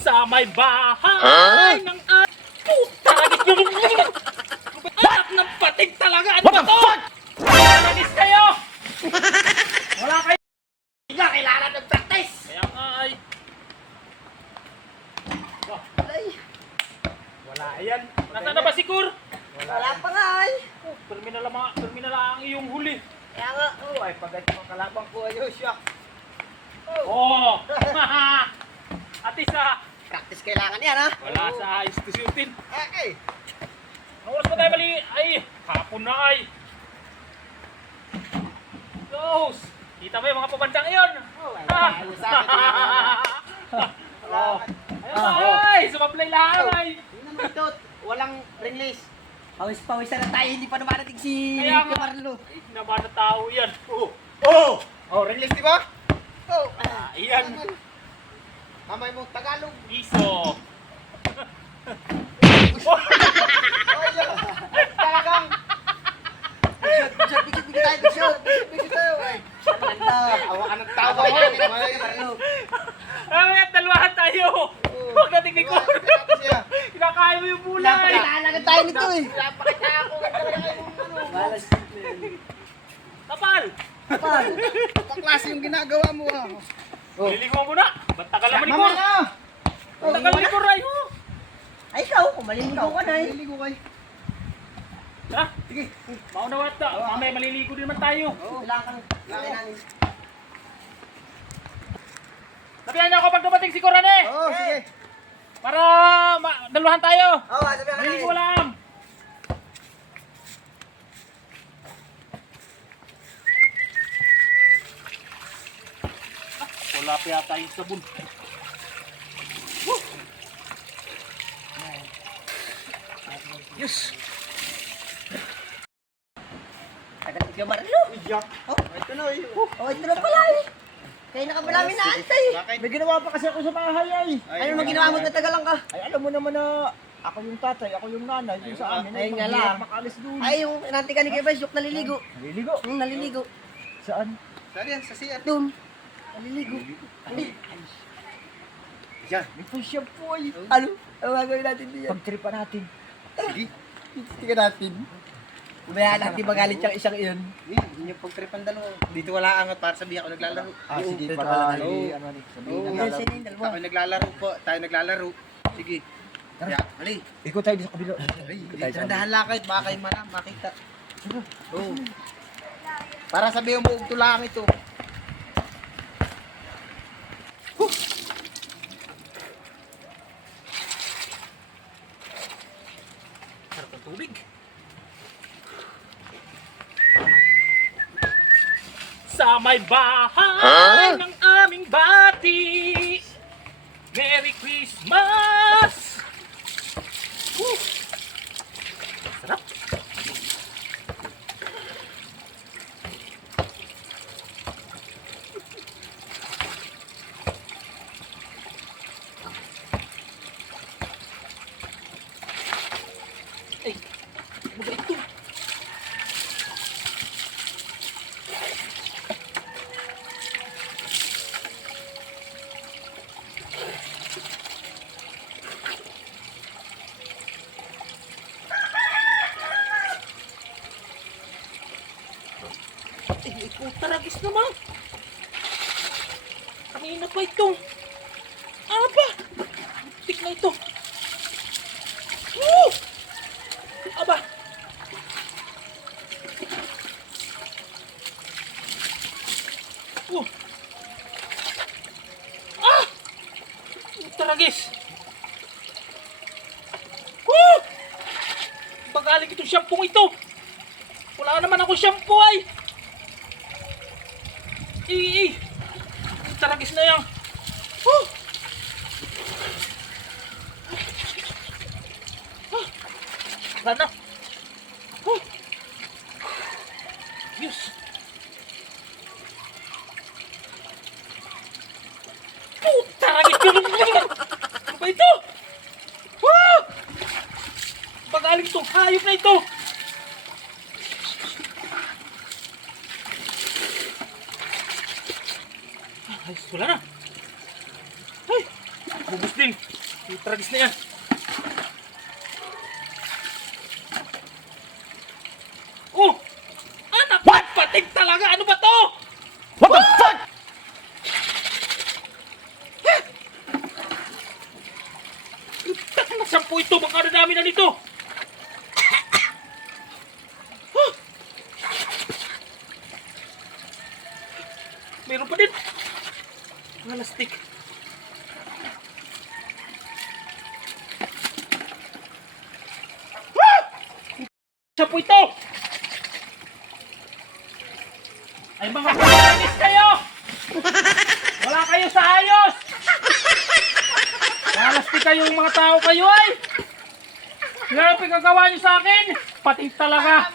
Sa may bahay ng puta yung anak ng patig talaga. Ano ba to? Nagis kayo! Wala kayo! Hindi nga kailangan ng practice! Kaya nga ay... Wala yan. Nasaan na ba si Kur? Wala pa nga ay. Terminal ang iyong huli. Kaya nga, ay pagkat yung kalabang ko ay siya. Oh! At isa, Practice kailangan yan ha. wala sa ayos to shootin. Eh. Ang oras pa tayo mali, ay, hapon na ay. Close! Kita mo yung mga pabandang iyon. Ayaw sa akin. Oh. Ayun ay, sumablay lahat ay. Hindi naman ito, walang ringless. Pawis-pawisan na tayo, hindi pa namarating si Kaya nga. Camarlo. Naman na tao yan. Oh, ringless di ba? Oh, Ayan. mamay mo Tagalog. Iso. Talagang. Bigyan tayo, bigyan tayo. Ay, awa ka ng tawa yan. Camarlo. Ay, dalawahan tayo. Huwag nating ni Kur. Kinakain mo yung bulay. Napakailangan tayo nito eh. Kapal. Paklase yung ginagawa mo ha. Liligo mo muna. Ba't tagal naman ni Kur? Mamaya na. Ba't tagal ni Kur ay? Ay, ikaw, maliligo ka na eh. Maliligo kayo. Ha? Sige. Mauna wata. Mamaya maliligo din naman tayo. Kailangan namin. Sabihan niyo ako pag dumating si Kuran eh. Oo, sige. Para dalawahan tayo. Oo, sabi ka Maliligo lang. Wala pa yata yung sabon. Yes. Tagal ka Marlo. Iyak. Oh, Ito na eh. oh, ito na pala eh. Kaya na ka ba namin naantay? Bakit? May ginawa pa kasi ako sa bahay ay. Ano mo ginawa mo na tagalang ka? Ay alam mo naman na ako yung tatay, ako yung nanay, yung sa amin. Ayun nga mahirap lang. Makalis doon. Ay, yung nanti ka ni Kuya Bes, yung naliligo. Naliligo. Naliligo. Saan? Saan yan? Sa CR. Doon. Naliligo. Yan. May push-up po ay. Ano? Ano gagawin natin diyan? Pagtripan natin. Sige. Tingnan natin. Umayaan natin magalit yung isang iyon. Hindi niyo pagtripan dalawa. Dito wala angat para sabihin ako naglalaro. Ah, sige, ito, para ah, hindi, ano ni, sabihin Oo. na Yan lalaro. sa'yo yung dalawa. Ako naglalaro po. Tayo naglalaro. Sige. Tara. Kaya, mali. Ikaw tayo sa kabilo. Ay, dandahan lang kayo. Baka kayo makita. Oo. Para sabihin mo, ito lang ito. Sarap ng tubig. Sa may bahay ng aming bati. Merry Christmas! Woo! Sarap. Ay, ano ba ito? Ay, putaragis naman. Kanina pa ito. Aba! Tik na ito. Woo! Aba! Ah! Putaragis. Woo! Bagaling itong shampoo ito. Wala naman ako shampoo ay. Taragis na yan. Woo! Wala na. Woo! Yes. Taragis yun. Ano ba ito? Woo! Bagaling itong hayop na ito. Ay, wala na. Ay, bubus din. Tragis na yan. Oh! Anak, what? Patig talaga! Ano ba to? What the fuck? Sampu ito, baka na dami na nito. Meron pa din. Plastic. Sampu ito. Ay mga kainis kayo. Wala kayo sa ayos. Plastic kayong mga tao kayo ay. Grabe pinagagawa niyo sa akin. Pating talaga.